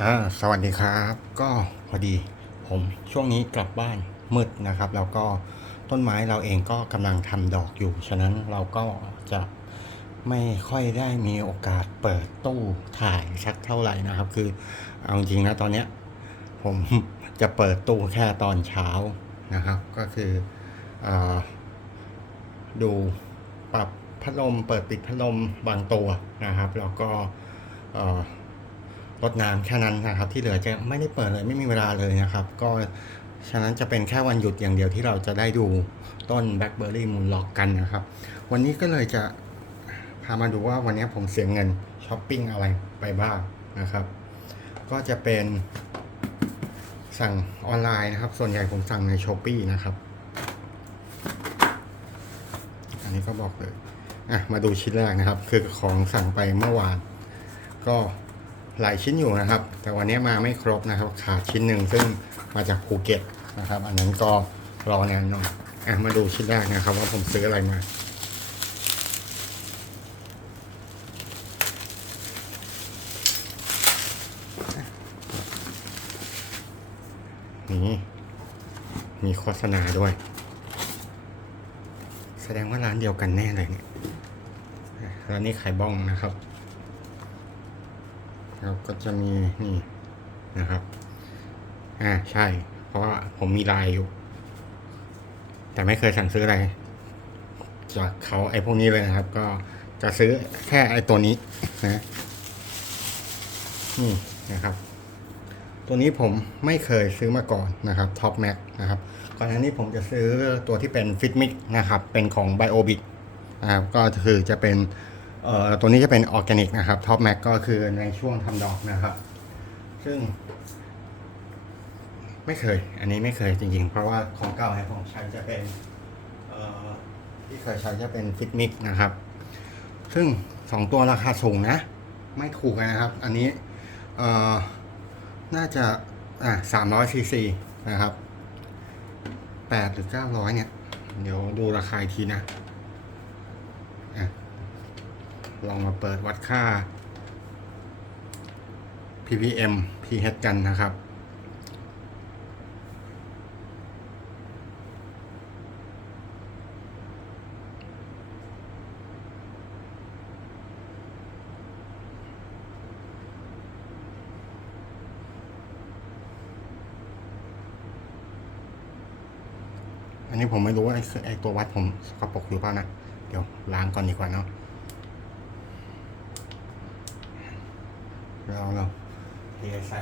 อ่าสวัสดีครับ ก็พอดีผมช่วงนี้กลับบ้านมืดนะครับ แล้วก็ต้นไม้เราเองก็กำลังทำดอกอยู่ ฉะนั้นเราก็จะไม่ค่อยได้มีโอกาสเปิดตู้ถ่ายสักเท่าไหร่นะครับ คือเอาจริงๆนะตอนเนี้ยผมจะเปิดตู้แค่ตอนเช้านะครับ ก็คืออดูปรับพัดลมเปิดปิดพัดลมบางตัวนะครับ แล้วก็ รดน้ำแค่นั้นนะครับ ที่เหลือจะไม่ได้เปิดเลยไม่มีเวลาเลยนะครับ ก็ฉะนั้นจะเป็นแค่วันหยุดอย่างเดียวที่เราจะได้ดูต้น Blackberry Moonlock กันนะครับ วันนี้ก็เลยจะพามาดูว่าวันนี้ผมเสียเงินช้อปปิ้งอะไรไปบ้างนะครับ ก็จะเป็นสั่งออนไลน์นะครับ ส่วนใหญ่ผมสั่งใน s h อ p e e นะครับ อันนี้ก็บอกเลยอะมาดูชิ้นแรกนะครับ คือของสั่งไปเมื่อวาน ก็ หลายชิ้นอยู่นะครับ แต่วันนี้มาไม่ครบนะครับ ขาดชิ้นหนึ่งซึ่งมาจากภูเก็ตนะครับ อันนั้นก็รอนานหน่อยอะมาดูชิ้นแรกนะครับ ว่าผมซื้ออะไรมานี่มีโฆษณาด้วย แสดงว่าร้านเดียวกันแน่เลยเนี่ยร้านนี้ขายบ้องนะครับ แล้วก็จะมีนี่นะครับ อ่าใช่ เพราะว่าผมมีไลน์อยู่ แต่ไม่เคยสั่งซื้ออะไร จากเขาไอ้พวกนี้เลยนะครับ ก็จะซื้อแค่ไอ้ตัวนี้นะนี่นะครับ ตัวนี้ผมไม่เคยซื้อมาก่อนนะครับ Top Max นะครับก่อนหน้านี้ผมจะซื้อตัวที่เป็น Fitmix นะครับ เป็นของ Biobic นะครับก็คือจะเป็น เอ่อตัวนี้จะเป็นออร์แกนิกนะครับท็อปแม็กก็คือในช่วงทำดอกนะครับ ซึ่ง ไม่เคย อันนี้ไม่เคยจริงๆ เพราะว่าของเก่าเนี่ยผมใช้จะเป็นที่เคยใช้จะเป็นฟิตมิกนะครับ ซึ่งสองตัวราคาสูงนะ ไม่ถูกนะครับ อันนี้เอ่อน่าจะอะสามร้อยซีซีนะครับแปดหรือเก้าร้อยเนี่ย เดี๋ยวดูราคาอีกทีนะอะ ลองมาเปิดวัดค่า ppm pH กันนะครับ อันนี้ผมไม่รู้ว่าไอ้ตัววัดผมสกปรกหรือเปล่านะ เดี๋ยวล้างก่อนดีกว่าเนาะ เราเราเทใส่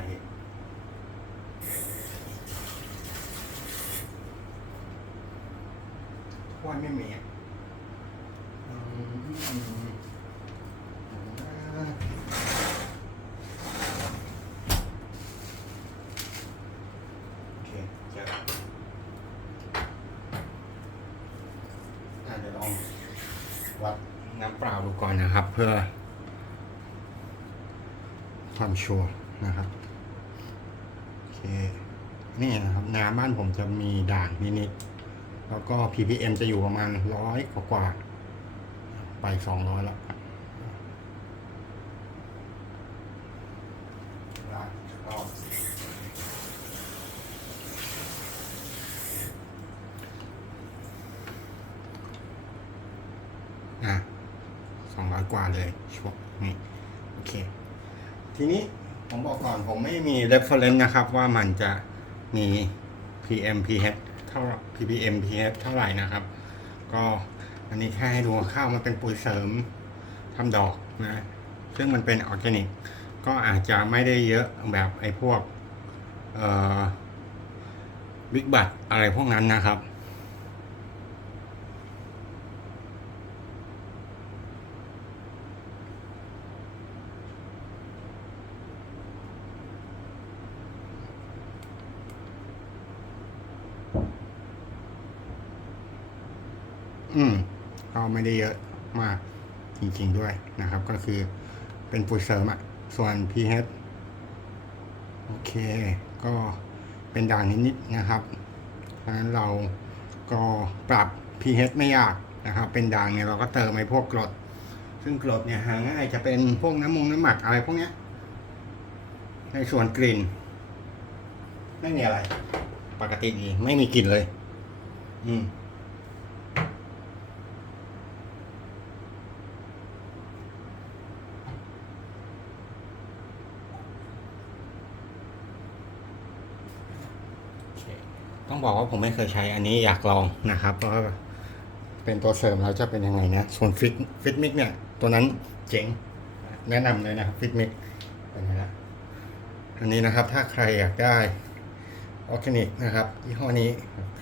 ถ้วยไม่มีอะอืมโอเคเจออ่เดี๋ยวลองวัดน้ำเปล่าดูก่อนนะครับ เพื่อ ความชัวร์นะครับโอเคนี่นะครับน้ำบ้านผมจะมีด่างนิดๆแล้วก็ ppm จะอยู่ประมาณร้อยกว่าไปสองร้อยละแล้วก็อะสองร้อยกว่าเลยชัวร์นี่โอเค ทีนี้ผมบอกก่อนผมไม่มี reference นะครับ ว่ามันจะมี PM pH เท่า ppm pH เท่าไหร่นะครับ ก็อันนี้แค่ให้ดูข้าวมันเป็นปุ๋ยเสริมทำดอกนะ ซึ่งมันเป็นออร์แกนิก ก็อาจจะไม่ได้เยอะแบบไอ้พวกเอ่อบิ๊กบัตอะไรพวกนั้นนะครับ อืมก็ไม่ได้เยอะมากจริงๆด้วยนะครับ ก็คือเป็นปุ๋ยเสริมอะส่วน pH โอเค ก็เป็นด่างนิดๆนะครับเพราะฉะนั้นเราก็ปรับ pH ไม่ยากนะครับ เป็นด่างเนี่ยเราก็เติมไอ้พวกกรด ซึ่งกรดเนี่ยหาง่ายจะเป็นพวกน้ำมงน้ำหมักอะไรพวกเนี้ย ในส่วนกลิ่น ไม่มีอะไร ปกติดีไม่มีกลิ่นเลย อืม โอเค ต้องบอกว่าผมไม่เคยใช้อันนี้อยากลองนะครับเพราะเป็นตัวเสริมแล้วจะเป็นยังไงนะส่วนฟิตฟิตมิกเนี่ย ตัวนั้นเจ๋งแนะนำเลยนะครับฟิตมิกเป็นไงละอันนี้นะครับถ้าใครอยากได้ออร์แกนิกนะครับยี่ห้อนี้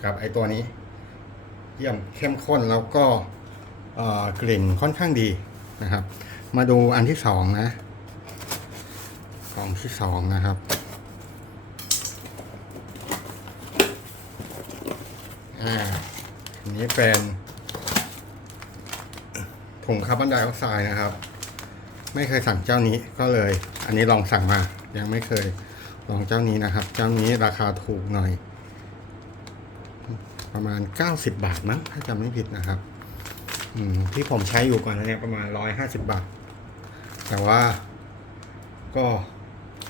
กับไอตัวนี้เยี่ยมเข้มข้นแล้วก็กลิ่นค่อนข้างดีนะครับ มาดูอันที่สองนะกล่องที่สองนะครับ อ่าอันนี้เป็นถุงคาร์บอนไดออกไซด์นะครับ ไม่เคยสั่งเจ้านี้ก็เลย อันนี้ลองสั่งมา ยังไม่เคยลองเจ้านี้นะครับ เจ้านี้ราคาถูกหน่อย ประมาณ 90 บาทมั้งถ้าจำไม่ผิดนะครับอืมที่ผมใช้อยู่ก่อนนะเนี่ยประมาณ 150 บาท แต่ว่าก็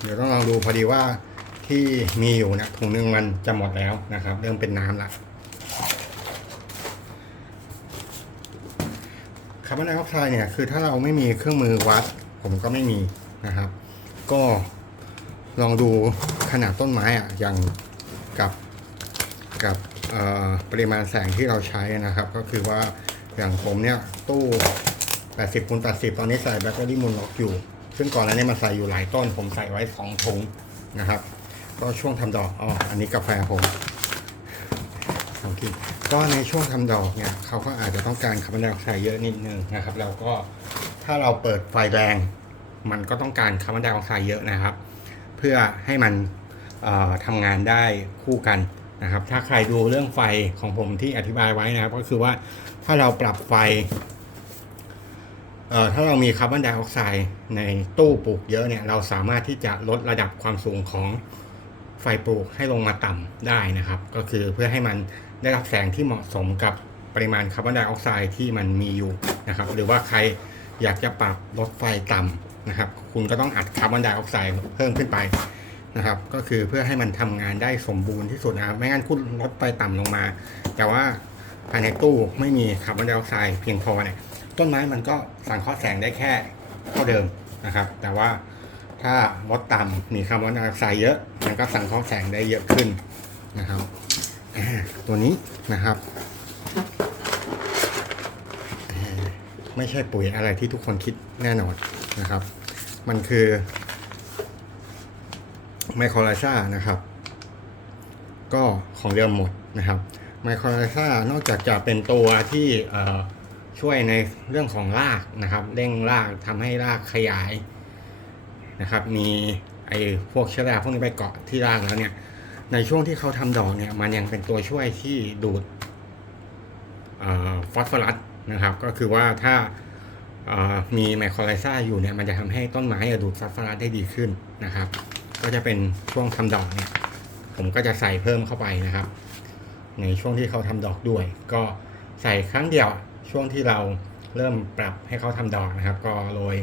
เดี๋ยวต้องลองดูพอดีว่าที่มีอยู่เนี่ยถุงนึงมันจะหมดแล้วนะครับ เริ่มเป็นน้ำละาร์บอนไดออกไซด์เนี่ยคือถ้าเราไม่มีเครื่องมือวัด ผมก็ไม่มีนะครับ ก็ลองดูขนาดต้นไม้อะอย่างกับกับปริมาณแสงที่เราใช้นะครับ ก็คือว่าอย่างผมเนี่ยตู้ 80คูณ80 ตอนนี้ใส่แบตเตอรี่มูลล็อกอยู่ ซึ่งก่อนหน้านี้มันใส่อยู่หลายต้น ผมใส่ไว้2ถุงนะครับ ก็ช่วงทำดอกอ๋ออันนี้กาแฟผมโอเค ก็ในช่วงทำดอกเนี่ยเขาก็อาจจะต้องการคาร์บอนไดออกไซด์เยอะนิดนึงนะครับ แล้วก็ถ้าเราเปิดไฟแรง มันก็ต้องการคาร์บอนไดออกไซด์เยอะนะครับ เพื่อให้มันเอ่อทำงานได้คู่กันนะครับ ถ้าใครดูเรื่องไฟของผมที่อธิบายไว้นะครับ ก็คือว่าถ้าเราปรับไฟเอ่อถ้าเรามีคาร์บอนไดออกไซด์ในตู้ปลูกเยอะเนี่ยเราสามารถที่จะลดระดับความสูงของไฟปลูกให้ลงมาต่ำได้นะครับ ก็คือเพื่อให้มัน ได้รับแสงที่เหมาะสมกับปริมาณคาร์บอนไดออกไซด์ที่มันมีอยู่นะครับ หรือว่าใครอยากจะปรับลดไฟต่ำนะครับ คุณก็ต้องอัดคาร์บอนไดออกไซด์เพิ่มขึ้นไปนะครับ ก็คือเพื่อให้มันทำงานได้สมบูรณ์ที่สุดนะครับ ไม่งั้นคุณลดไฟต่ำลงมา แต่ว่าภายในตู้ไม่มีคาร์บอนไดออกไซด์เพียงพอเนี่ยต้นไม้มันก็สังเคราะห์แสงได้แค่เท่าเดิมนะครับ แต่ว่าถ้ามดต่ำมีคาร์บอนไดออกไซด์เยอะ มันก็สังเคราะห์แสงได้เยอะขึ้นนะครับ ตัวนี้นะครับ ไม่ใช่ปุ๋ยอะไรที่ทุกคนคิดแน่นอนนะครับ มันคือไมโครไลซ่านะครับ ก็ของเดิมหมดนะครับไมโครไลซ่านอกจากจะเป็นตัวที่ช่วยในเรื่องของรากนะครับเร่งรากทำให้รากขยายนะครับ มีไอ้พวกเชื้อราพวกนี้ไปเกาะที่รากแล้วเนี่ย ในช่วงที่เขาทำดอกเนี่ยมันยังเป็นตัวช่วยที่ดูดอฟอสฟอรัสนะครับ ก็คือว่าถ้ามีไมโครไลซ่าอยู่เนี่ยมันจะทำให้ต้นไม้ดูดฟอสฟอรัสได้ดีขึ้นนะครับ ก็จะเป็นช่วงทำดอกเนี่ย ผมก็จะใส่เพิ่มเข้าไปนะครับ ในช่วงที่เขาทำดอกด้วย ก็ใส่ครั้งเดียวช่วงที่เราเริ่มปรับให้เขาทำดอกนะครับ ก็โรย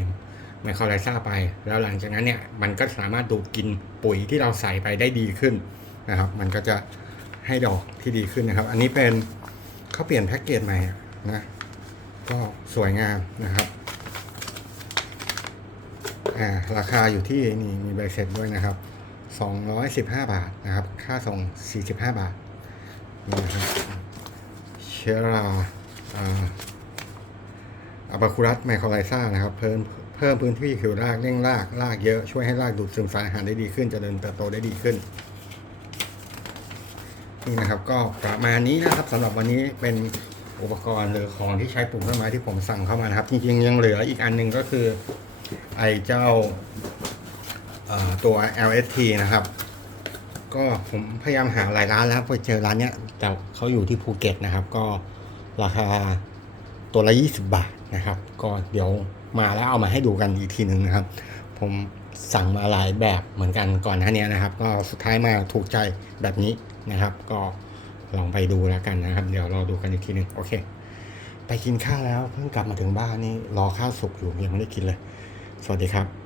ไมโครไลซ่าไป แล้วหลังจากนั้นเนี่ยมันก็สามารถดูดกินปุ๋ยที่เราใส่ไปได้ดีขึ้น นะครับ มันก็จะให้ดอกที่ดีขึ้นนะครับ อันนี้เป็นเขาเปลี่ยนแพ็กเกจใหม่นะก็สวยงามนะครับอ่าราคาอยู่ที่นี่มีใบเสร็จด้วยนะครับ 215 บาทนะครับ ค่าส่ง 45 บาทนี่นะครับเชื้อราอ่าอะบาคูรัสไมโครไลซ่านะครับ เพิ่มเพิ่มพื้นที่ผิวรากเร่งรากรากเยอะช่วยให้รากดูดซึมสารอาหารได้ดีขึ้นเจริญเติบโตได้ดีขึ้น นี่นะครับก็ประมาณนี้นะครับสำหรับวันนี้เป็นอุปกรณ์หรือของที่ใช้ปลูกต้นไม้ที่ผมสั่งเข้ามานะครับ จริงๆ ยังเหลืออีกอันหนึงก็คือไอเจ้าตัว LST นะครับ ก็ผมพยายามหาหลายร้านแล้วไปเจอร้านเนี้ยแต่เขาอยู่ที่ภูเก็ตนะครับ ก็ราคาตัวละ 20 บาทนะครับ ก็เดี๋ยวมาแล้วเอามาให้ดูกันอีกทีหนึ่งนะครับ ผมสั่งมาหลายแบบเหมือนกันก่อนหน้านี้นะครับ ก็สุดท้ายมาถูกใจแบบนี้ นะครับ ก็ลองไปดูแล้วกันนะครับ เดี๋ยวรอดูกันอีกทีหนึ่งโอเค ไปกินข้าวแล้วเพิ่งกลับมาถึงบ้านนี่รอข้าวสุกอยู่ยังไม่ได้กินเลย สวัสดีครับ